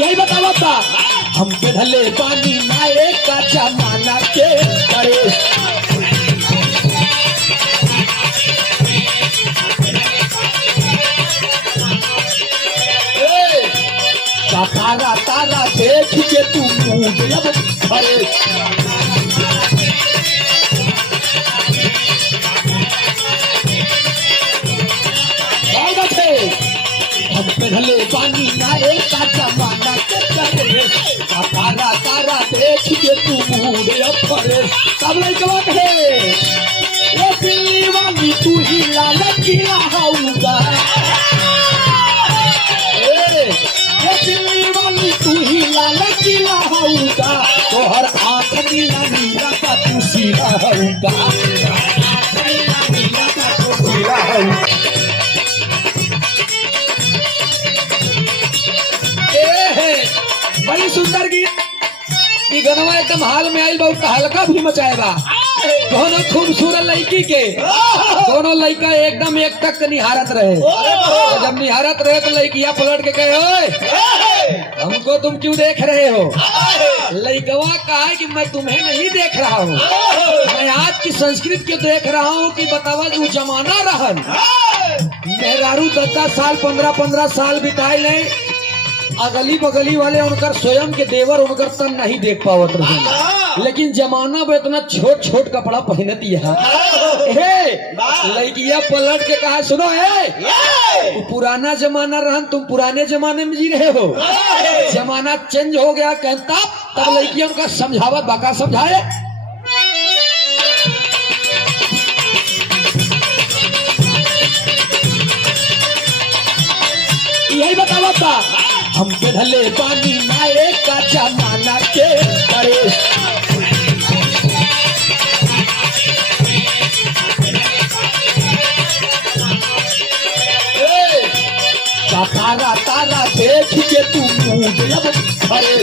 यही बतावा था हम ढले पानी नाये का जमाना के करे तारा तारा देख के तू मूड लब भरे हम ढले पानी नाये का जमाना के करे तारा तारा देख के तू मूड लब भरे सब लड़का कहे ये दिल्ली वाली तू ही लाल किला होगा तू ही लाल किला होगा तो हर आंख नीला नीला का तू सीला होगा नीला का तू सीला होगा बड़ी सुंदर गीत ये गनवा एकदम हाल में आई बहुत हल्का भी मचाएगा दोनों खूबसूरत लड़की के दोनों लड़का एकदम एक तक निहारत रहे जब निहारत रहे तो लड़किया पलट के कहे ओए हमको तुम क्यों देख रहे हो लड़कवा कहा कि मैं तुम्हें नहीं देख रहा हूँ मैं आज की संस्कृति को देख रहा हूँ कि बतावा जो जमाना रहन मेहरारू 10 साल 15 साल बिताए ले अगली बगली वाले उनकर स्वयं के देवर उनकर तन नहीं देख पावत रहे लेकिन जमाना में इतना छोट छोट कपड़ा पहन दिया लड़किया पलट के कहा सुनो है पुराना जमाना रहन तुम पुराने जमाने में जी रहे हो जमाना चेंज हो गया कहता तब लड़किया उनका समझावत बाका समझाए यही बतावा था हम ढले पानी नाये का जमाना के करे तारा तारा देख के तू मूड लब भरे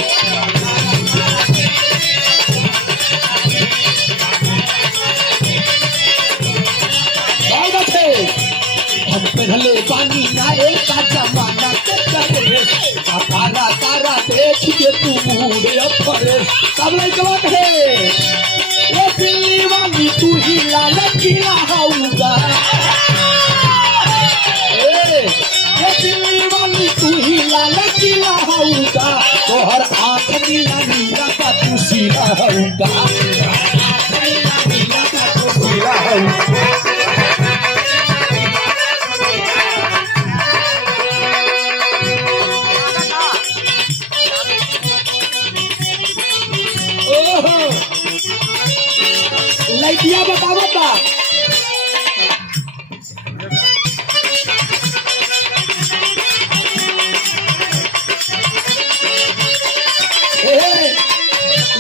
हम ढले पानी नाये का जमाना के करे तारा तारा देख के तू मूड लब भरे सब लड़का कहे ये दिल्ली वाली तू ही लाल किला होगा दिल्ली वाली तू ही लाल किला होगा तो हर आंख नीला नीला का तू सीला होगा नीला नीला का तू सीला होगा लड़किया बतावता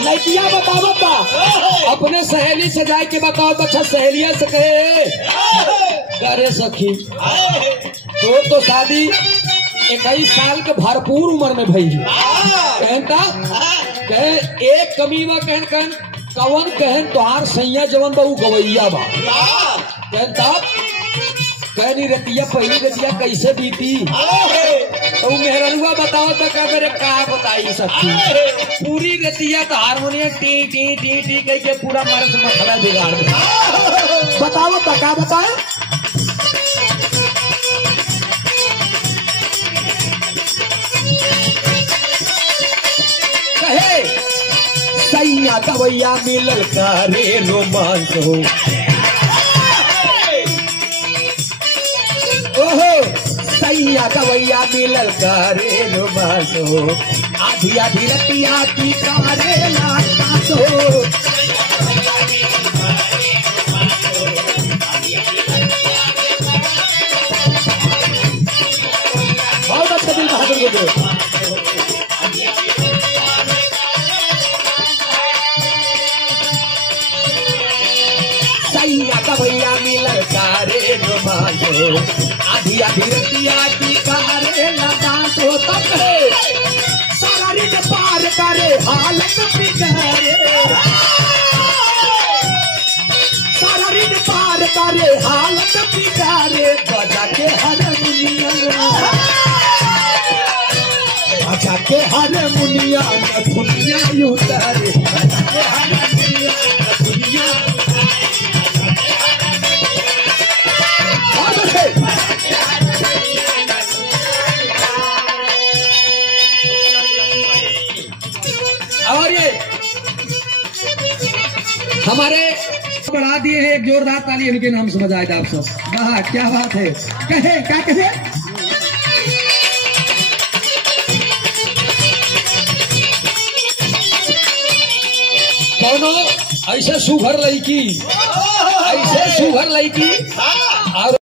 लड़किया बतावता अपने सहेली से जाए के बताओ अच्छा सहेलिया से कहे करे सखी तो शादी 21 साल के भरपूर उम्र में भई कहता कहे एक कमीवा कहन कवन कहन तोहार सैया जवन बहु गवैया बा कहता कहनी रतिया पहली रतिया कैसे बीती तो मेहरुआ बताओ तो क्या मेरे का बताई सकती पूरी रतिया तो harmonium T T T T कह के पूरा मर्द मसला बिगाड़ दे बताओ तो क्या बताए कहे सैया गवैया मिलल करे रोमांस हो ओहो सैया गवैया मिलल करे रोमांस हो आधी आधी रतिया की कारे लाश हो बहुत अच्छा दिल बहादुर को भैया मिलल कारे रोमांस हो आधी आधी रतिया की कारे लाश हो तब सारा रिट पार करे हालत बिगाड़े सारा रिट पार करे हालत बिगाड़े बजा के हारमोनियम बजा के हार दुनिया दुनिया उतारे और ये हमारे बढ़ा दिए हैं। एक जोरदार ताली इनके नाम से बजाए आप सब। वाह क्या बात है। कहे क्या कहे कौनो ऐसे सुघर लड़की ऐसे सुघर लड़की और